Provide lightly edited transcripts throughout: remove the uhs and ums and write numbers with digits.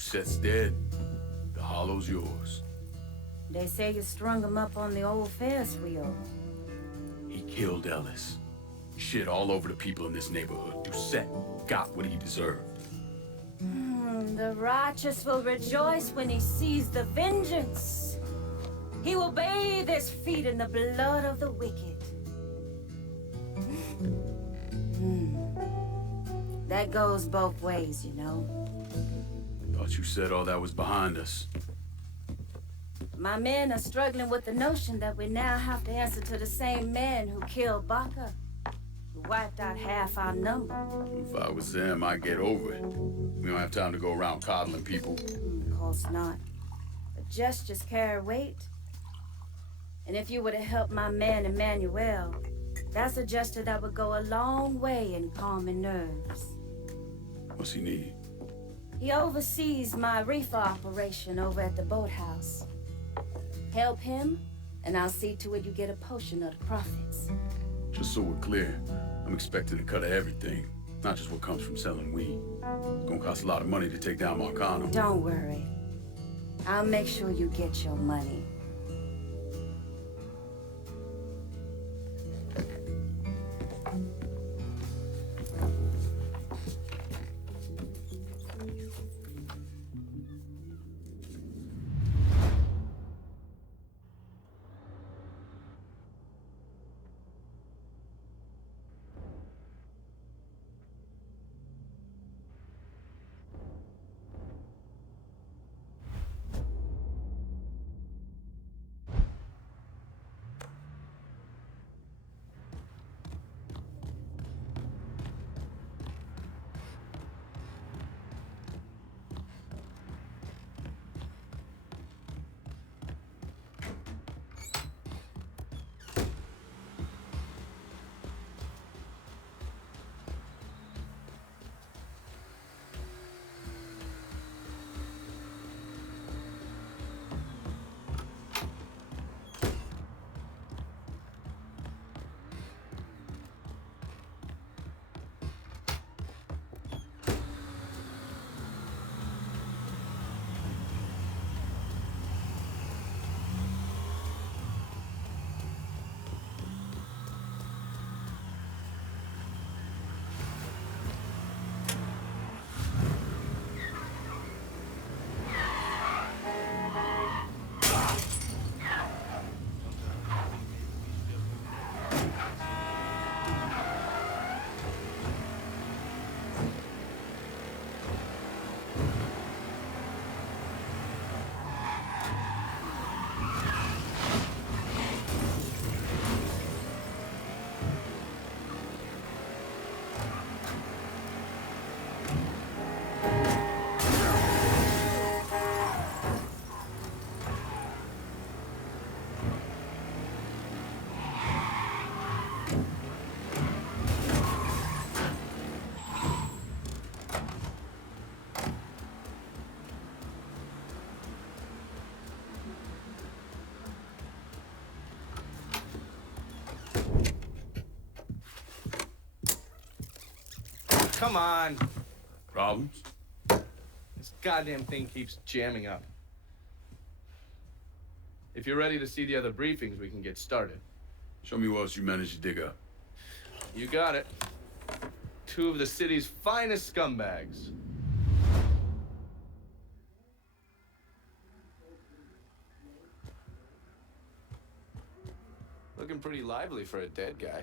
Doucette's dead. The hollow's yours. They say you strung him up on the old Ferris wheel. He killed Ellis. Shit all over the people in this neighborhood. Doucette got what he deserved. The righteous will rejoice when he sees the vengeance. He will bathe his feet in the blood of the wicked. That goes both ways, you know. Thought you said all that was behind us. My men are struggling with the notion that we now have to answer to the same man who killed Baca, who wiped out half our number. If I was them, I'd get over it. We don't have time to go around coddling people. Of course not. But gestures carry weight. And if you were to help my man Emmanuel, that's a gesture that would go a long way in calming nerves. What's he need? He oversees my reefer operation over at the boathouse. Help him, and I'll see to it you get a portion of the profits. Just so we're clear, I'm expecting a cut of everything, not just what comes from selling weed. It's gonna cost a lot of money to take down Marcano. Don't worry. I'll make sure you get your money. Come on. Problems? This goddamn thing keeps jamming up. If you're ready to see the other briefings, we can get started. Show me what else you managed to dig up. You got it. 2 of the city's finest scumbags. Looking pretty lively for a dead guy.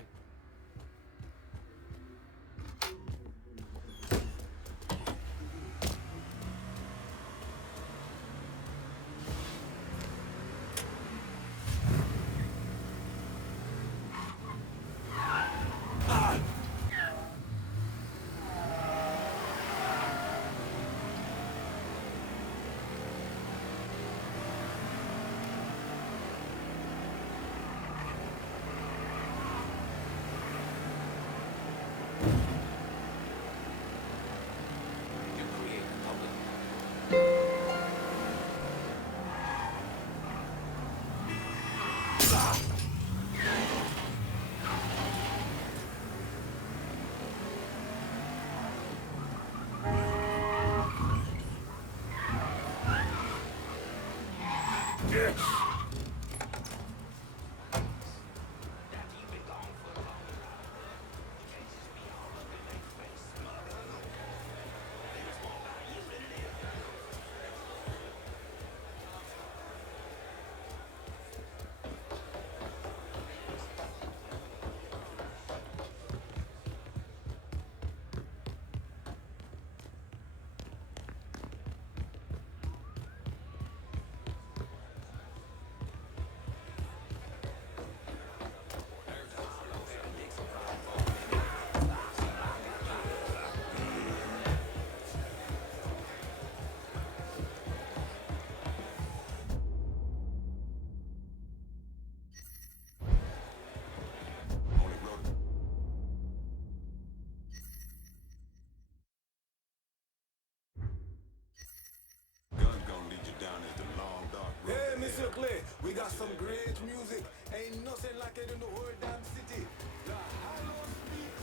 Basically, we got some great music. Ain't nothing like it in the whole damn city. The Hollow Speaks.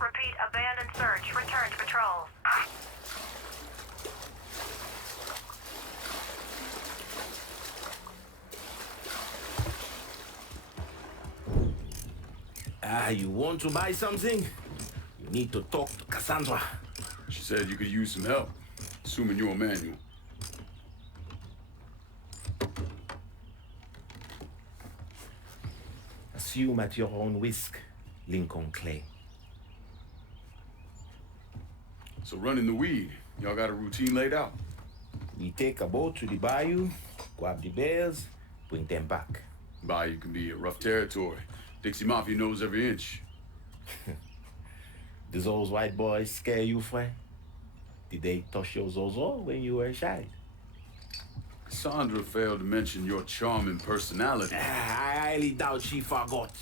Repeat, abandoned search. Return to patrols. You want to buy something? You need to talk to Cassandra. She said you could use some help, assuming you're Emmanuel. Assume at your own risk, Lincoln Clay. So running the weed, y'all got a routine laid out? We take a boat to the bayou, grab the bears, bring them back. Bayou can be a rough territory. Dixie Mafia knows every inch. Do those white boys scare you, friend? Did they touch your zozo when you were a child? Cassandra failed to mention your charming personality. I highly doubt she forgot.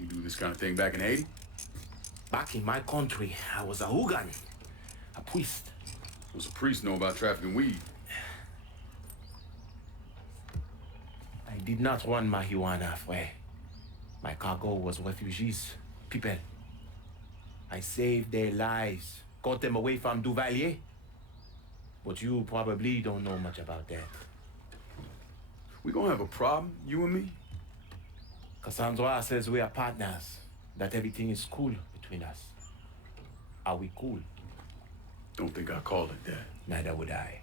You do this kind of thing back in Haiti? Back in my country, I was a hooligan, a priest. What's a priest know about trafficking weed? I did not run marijuana, friend. My cargo was refugees, people. I saved their lives, got them away from Duvalier. But you probably don't know much about that. We gonna have a problem, you and me? Cassandra says we are partners, that everything is cool between us. Are we cool? Don't think I call it that. Neither would I.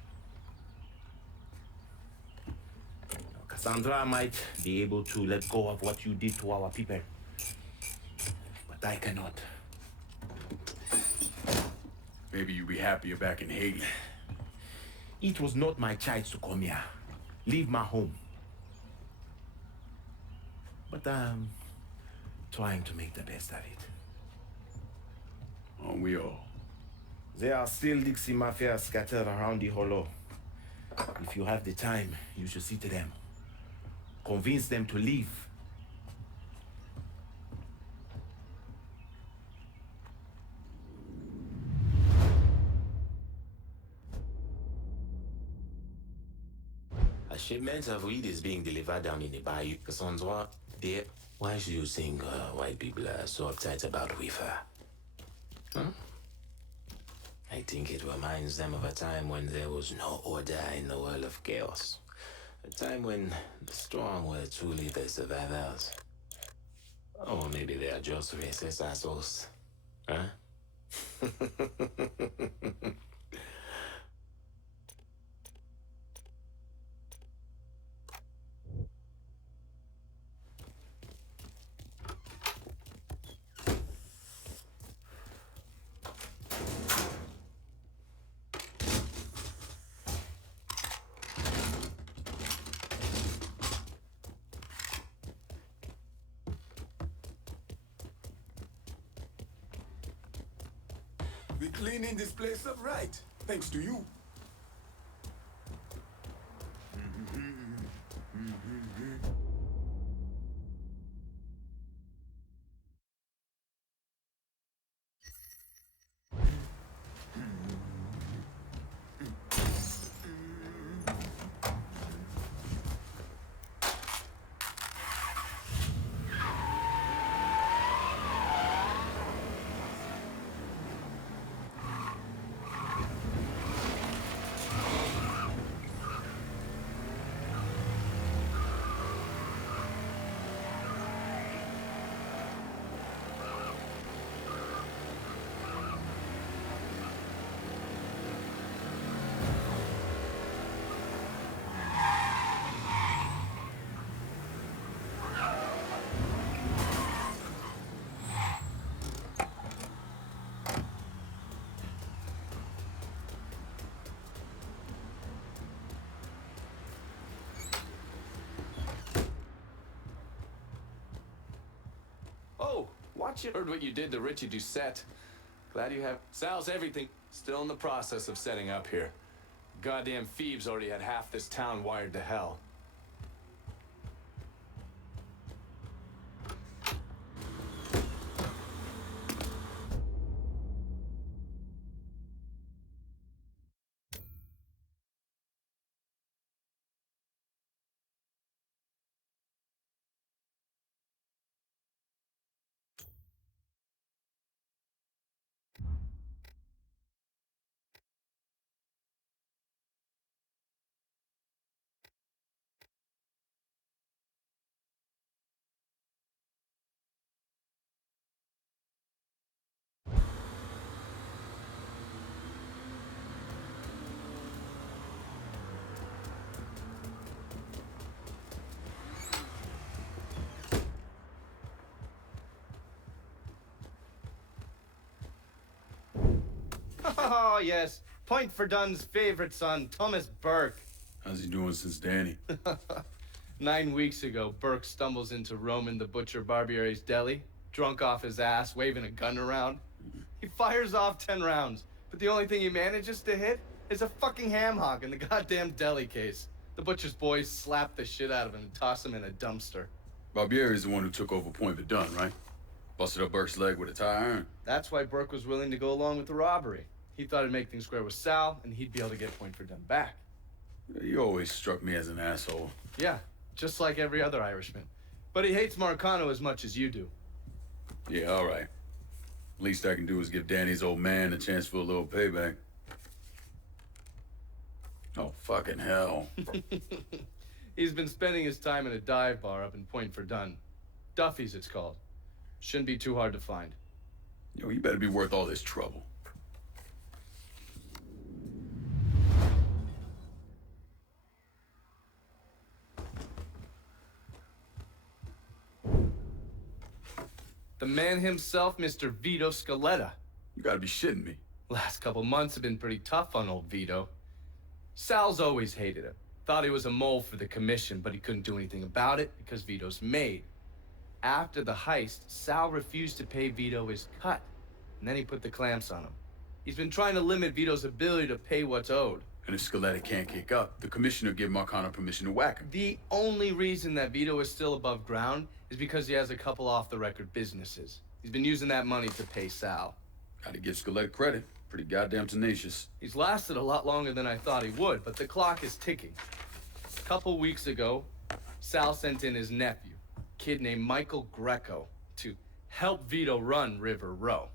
Cassandra might be able to let go of what you did to our people. But I cannot. Maybe you'd be happier back in Haiti. It was not my choice to come here. Leave my home. But I'm trying to make the best of it. Aren't we all? There are still Dixie Mafia scattered around the hollow. If you have the time, you should see to them. Convince them to leave. A shipment of weed is being delivered down in the bayou. Cassandra, dear, why do you think white people are so uptight about reefer? Huh? I think it reminds them of a time when there was no order in the world of chaos. A time when the strong were truly the survivors. Or maybe they are just racist assholes. Huh? We cleaning this place up right, thanks to you. Oh, watch it. Heard what you did to Richie Doucette. Glad you have Sal's everything. Still in the process of setting up here. Goddamn Phoebes already had half this town wired to hell. Oh, yes. Point for Dunn's favorite son, Thomas Burke. How's he doing since Danny? 9 weeks ago, Burke stumbles into Roman the Butcher Barbiere's deli, drunk off his ass, waving a gun around. He fires off 10 rounds, but the only thing he manages to hit is a fucking ham hock in the goddamn deli case. The Butcher's boys slap the shit out of him and toss him in a dumpster. Barbiere's the one who took over Point Verdun, right? Busted up Burke's leg with a tire iron. That's why Burke was willing to go along with the robbery. He thought it'd make things square with Sal, and he'd be able to get Point Verdun back. You always struck me as an asshole. Yeah, just like every other Irishman. But he hates Marcano as much as you do. Yeah, all right. Least I can do is give Danny's old man a chance for a little payback. Oh, fucking hell. He's been spending his time in a dive bar up in Point Verdun. Duffy's, it's called. Shouldn't be too hard to find. Yo, you better be worth all this trouble. The man himself, Mr. Vito Scaletta. You gotta be shitting me. Last couple months have been pretty tough on old Vito. Sal's always hated him. Thought he was a mole for the commission, but he couldn't do anything about it because Vito's made. After the heist, Sal refused to pay Vito his cut, and then he put the clamps on him. He's been trying to limit Vito's ability to pay what's owed. And if Scaletta can't kick up, the commissioner give Marcano permission to whack him. The only reason that Vito is still above ground is because he has a couple off-the-record businesses. He's been using that money to pay Sal. Gotta give Scaletta credit. Pretty goddamn tenacious. He's lasted a lot longer than I thought he would, but the clock is ticking. A couple weeks ago, Sal sent in his nephew, a kid named Michael Greco, to help Vito run River Row.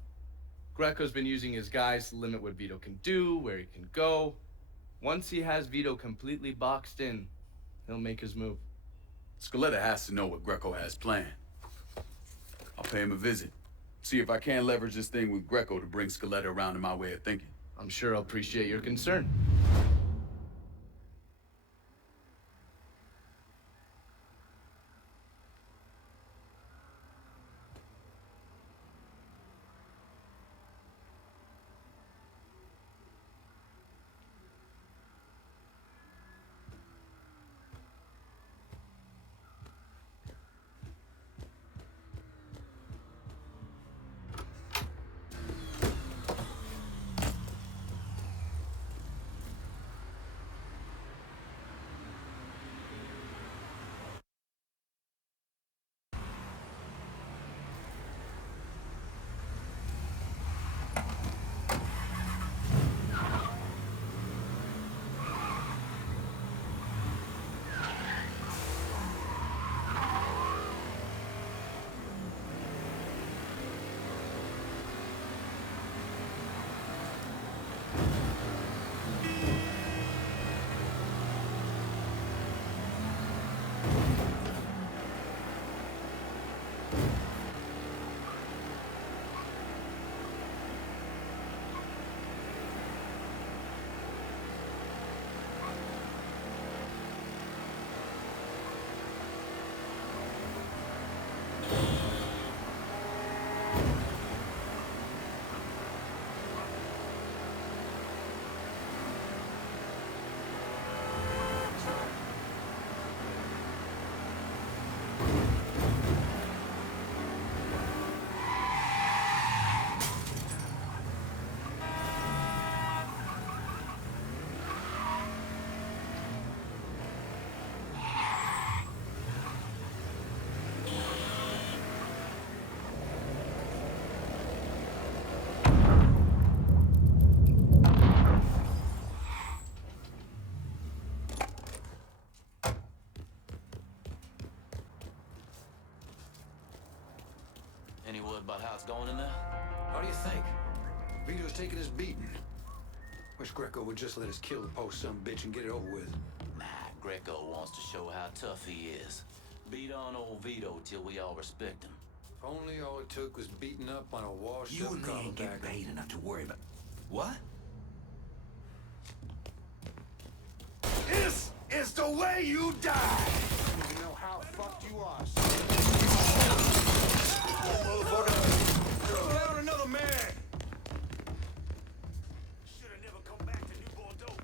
Greco's been using his guys to limit what Vito can do, where he can go. Once he has Vito completely boxed in, he'll make his move. Scaletta has to know what Greco has planned. I'll pay him a visit. See if I can't leverage this thing with Greco to bring Scaletta around to my way of thinking. I'm sure he'll appreciate your concern. heard about how it's going in there? How do you think? Vito's taking his beating. Wish Greco would just let us kill the post some bitch and get it over with. Nah, Greco wants to show how tough he is. Beat on old Vito till we all respect him. If only all it took was beating up on a washed You up and me ain't getting carpetbagger. paid enough to worry about. What? This is the way you die! You know how fucked you are. Motherfucker! Down another man! Should've never come back to New Bordeaux.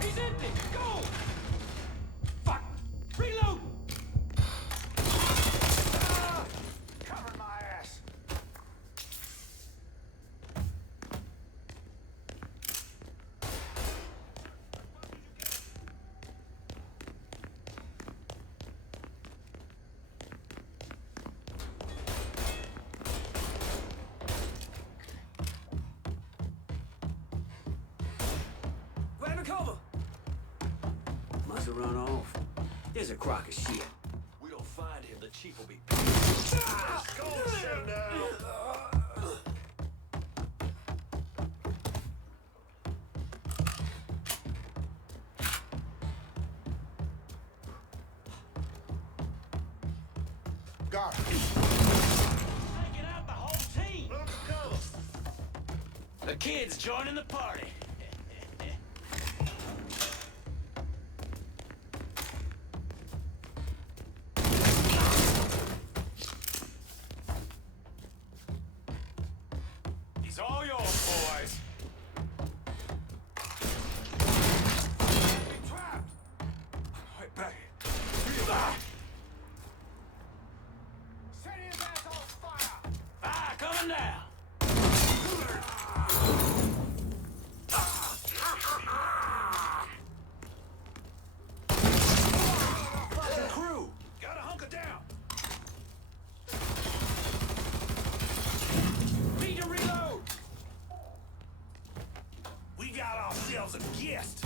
He's empty! Go! Fuck! Reload! Covering my ass. Grab a cover! Must have run off. There's a crock of shit. We don't find him, the chief will be... Go sit down. Guard. Taking out the whole team! Look for cover. The kid's joining the party. He's all yours, boys. Be trapped. Right back. Set his ass on fire. Ah, coming down. The crew. Gotta hunker down. Need to reload! We got ourselves a guest.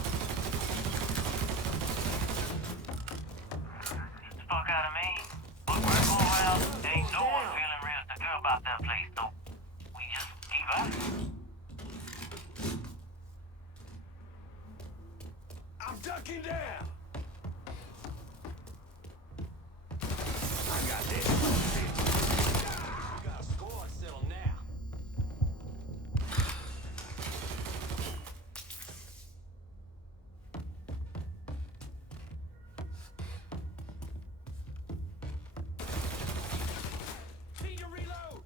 Fuck out of me. But we're going well. Ain't no one feeling real secure about that place, so we just keep at it. I'm ducking down. I got this. We got a score to settle now. Need to reload!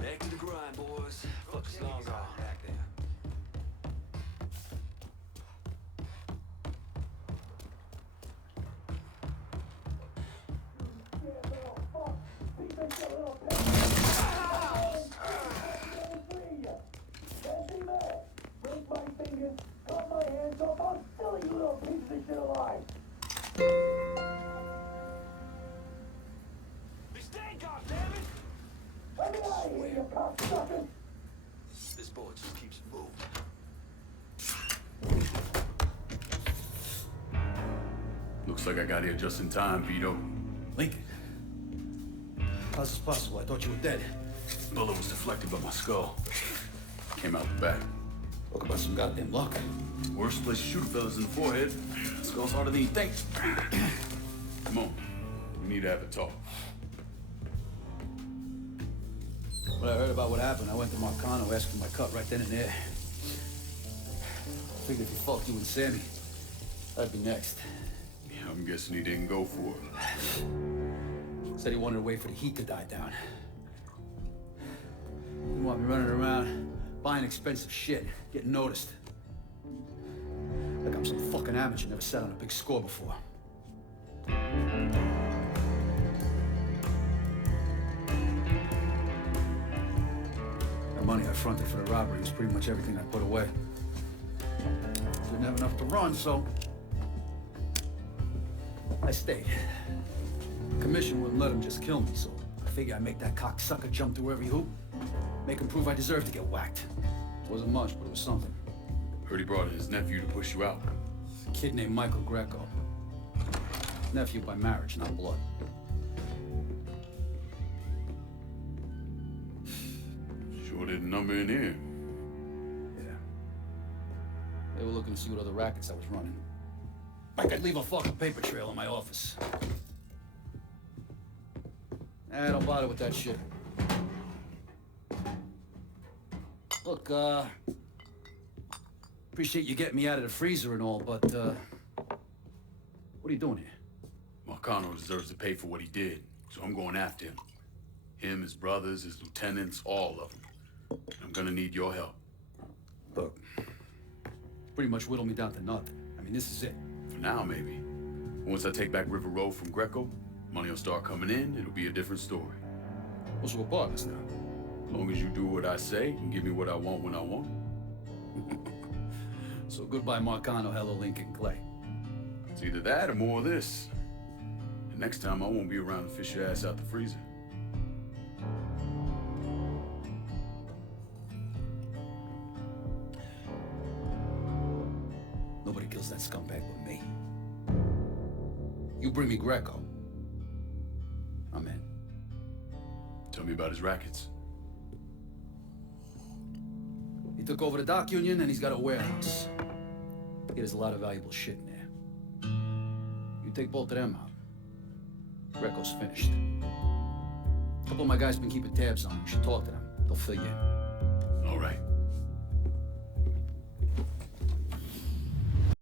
Back to the grind, boys. Fuck this long gone. Back there. Be staying, goddammit! This boy just keeps moving. Looks like I got here just in time, Vito. Lincoln. How's this possible? I thought you were dead. Bullet was deflected by my skull. Came out the back. Talk about some goddamn luck. Worst place to shoot a fella's in the forehead. Skull's harder than you think. Come on. We need to have a talk. When I heard about what happened, I went to Marcano, asked for my cut right then and there. Figured if he fucked you and Sammy, I'd be next. Yeah, I'm guessing he didn't go for it. Said he wanted to wait for the heat to die down. Didn't want me running around, buying expensive shit, getting noticed. Like I'm some fucking amateur never sat on a big score before. The money I fronted for the robbery was pretty much everything I put away. Didn't have enough to run, so I stayed. Commission wouldn't let him just kill me, so I figure I'd make that cocksucker jump through every hoop. Make him prove I deserve to get whacked. Wasn't much, but it was something. Heard he brought in his nephew to push you out. A kid named Michael Greco. Nephew by marriage, not blood. Sure did a number in here. Yeah. They were looking to see what other rackets I was running. Like I'd leave a fucking paper trail in my office. Don't bother with that shit. Look, appreciate you getting me out of the freezer and all, but, what are you doing here? Marcano deserves to pay for what he did, so I'm going after him. Him, his brothers, his lieutenants, all of them. I'm gonna need your help. Look, pretty much whittled me down to nothing. I mean, this is it. For now, maybe. Once I take back River Road from Greco, money will start coming in, it'll be a different story. Well, so we're partners now. As long as you do what I say and give me what I want when I want. So goodbye, Marcano, hello, Lincoln Clay. It's either that or more of this. And next time, I won't be around to fish your ass out the freezer. Nobody kills that scumbag but me. You bring me Greco, I'm in. Tell me about his rackets. He took over the dock union and he's got a warehouse. There's a lot of valuable shit in there. You take both of them out, Greco's finished. A couple of my guys been keeping tabs on him. You should talk to them. They'll fill you in. All right.